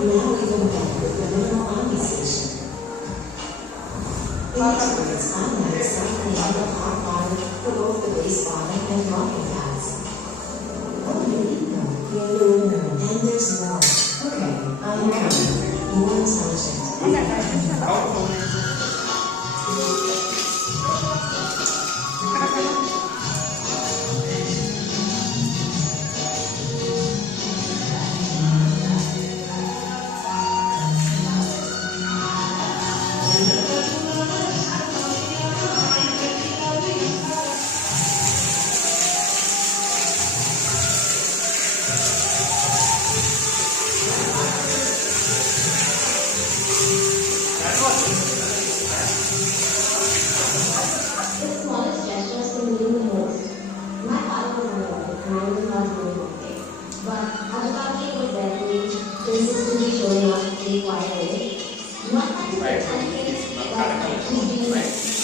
Now even better with the minimal appreciation. It integrates automatic self-cleaning of hot water for both the wastewater and walking pads. Oh, you need them. Yeah. And there's more. Okay, I'm coming. More intelligent. Consistently showing up day by day, not at the time, but